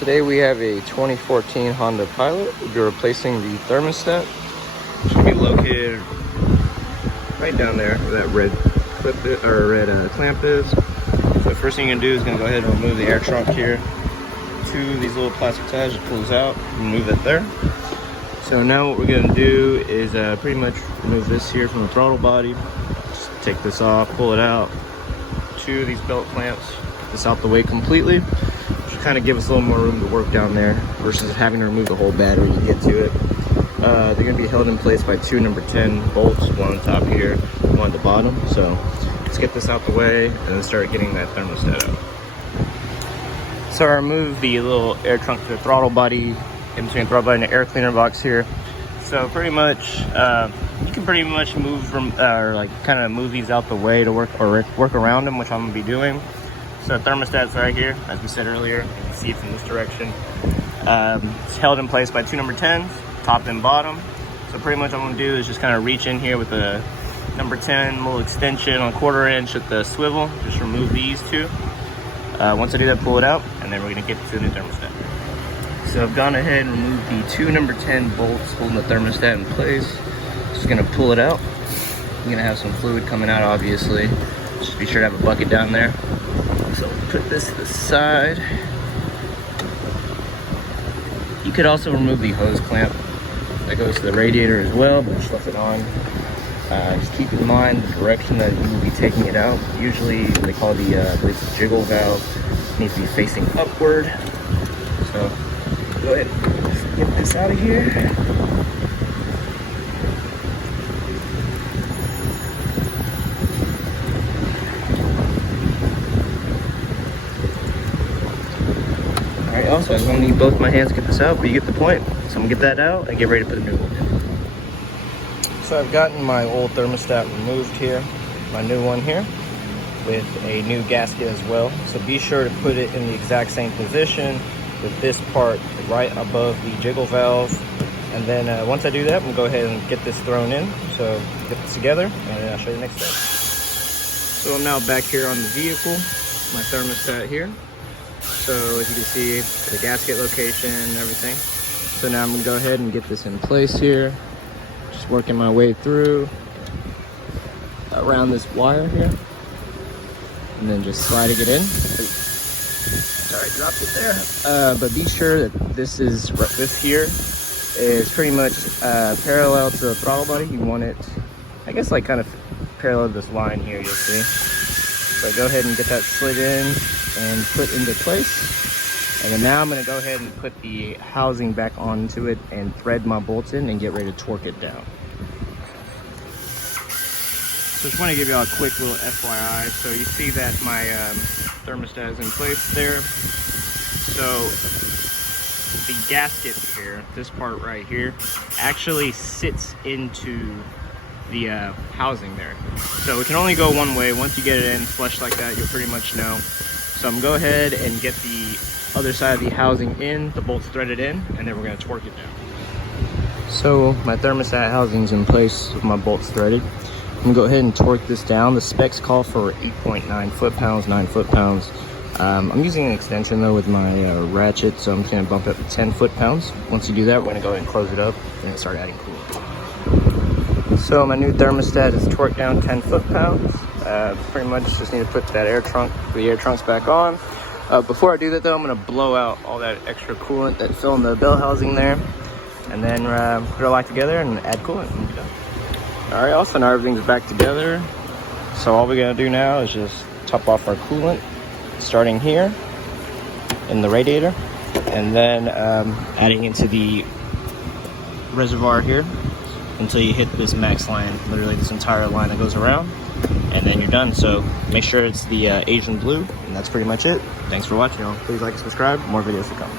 Today we have a 2014 Honda Pilot. We'll be replacing the thermostat. It should be located right down there where that red clip is, or red clamp is. So first thing you're gonna do is gonna go ahead and remove the air trunk here. Two of these little plastic tabs, it pulls out, remove it there. So now what we're gonna do is pretty much remove this here from the throttle body. Just take this off, pull it out. Two of these belt clamps, get this out the way completely. Kind of give us a little more room to work down there versus having to remove the whole battery to get to it. They're going to be held in place by two number 10 bolts, one on the top here, one at the bottom. So let's get this out the way and then start getting that thermostat out. So I removed the little air trunk to the throttle body, in between the throttle body and the air cleaner box here. So pretty much you can pretty much move from kind of move these out the way to work around them, which I'm going to be doing. So the thermostat's right here, as we said earlier. You can see it from this direction. It's held in place by two number 10s, top and bottom. So pretty much what I'm gonna do is just kind of reach in here with the number 10 little extension on 1/4 inch with the swivel. Just remove these two. Once I do that, pull it out, and then we're gonna get to the new thermostat. So I've gone ahead and removed the two number 10 bolts holding the thermostat in place. Just gonna pull it out. You're gonna have some fluid coming out, obviously. Just be sure to have a bucket down there. So put this to the side. You could also remove the hose clamp that goes to the radiator as well, but just left it on. Just keep in mind the direction that you will be taking it out. Usually they call the jiggle valve needs to be facing upward. So go ahead and get this out of here. Also, I'm going to need both my hands to get this out, but you get the point. So I'm going to get that out and get ready to put a new one in. So I've gotten my old thermostat removed here, my new one here, with a new gasket as well. So be sure to put it in the exact same position with this part right above the jiggle valve. And then once I do that, I'm going to go ahead and get this thrown in. So get this together and I'll show you the next step. So I'm now back here on the vehicle, my thermostat here. So as you can see, the gasket location and everything. So now I'm gonna go ahead and get this in place here. Just working my way through around this wire here. And then just sliding it in. Sorry, dropped it there. But be sure that this here is pretty much parallel to the throttle body. You want it, I guess, like kind of parallel to this line here, you'll see. So go ahead and get that slid in and put into place. And then now I'm going to go ahead and put the housing back onto it and thread my bolts in and get ready to torque it down. So just want to give you all a quick little FYI. So you see that my thermostat is in place there. So the gasket here, this part right here, actually sits into the housing there. So it can only go one way. Once you get it in flush like that, you'll pretty much know. So I'm gonna go ahead and get the other side of the housing in, the bolts threaded in, and then we're gonna torque it down. So my thermostat housing's in place with my bolts threaded. I'm gonna go ahead and torque this down. The specs call for 8.9 foot-pounds, 9 foot-pounds. I'm using an extension though with my ratchet, so I'm just gonna bump it up to 10 foot-pounds. Once you do that, we're gonna go ahead and close it up and start adding coolant. So my new thermostat is torqued down 10 foot-pounds. Pretty much just need to put that the air trunks back on. Before I do that though, I'm gonna blow out all that extra coolant that fell in the bell housing there, and then put it all back together and add coolant and be done. All right, also now everything's back together. So all we're gonna do now is just top off our coolant, starting here in the radiator, and then adding into the reservoir here until you hit this max line, literally this entire line that goes around, and then you're done. So make sure it's the Asian blue, and that's pretty much it. Thanks for watching, y'all. Please like and subscribe. More videos to come.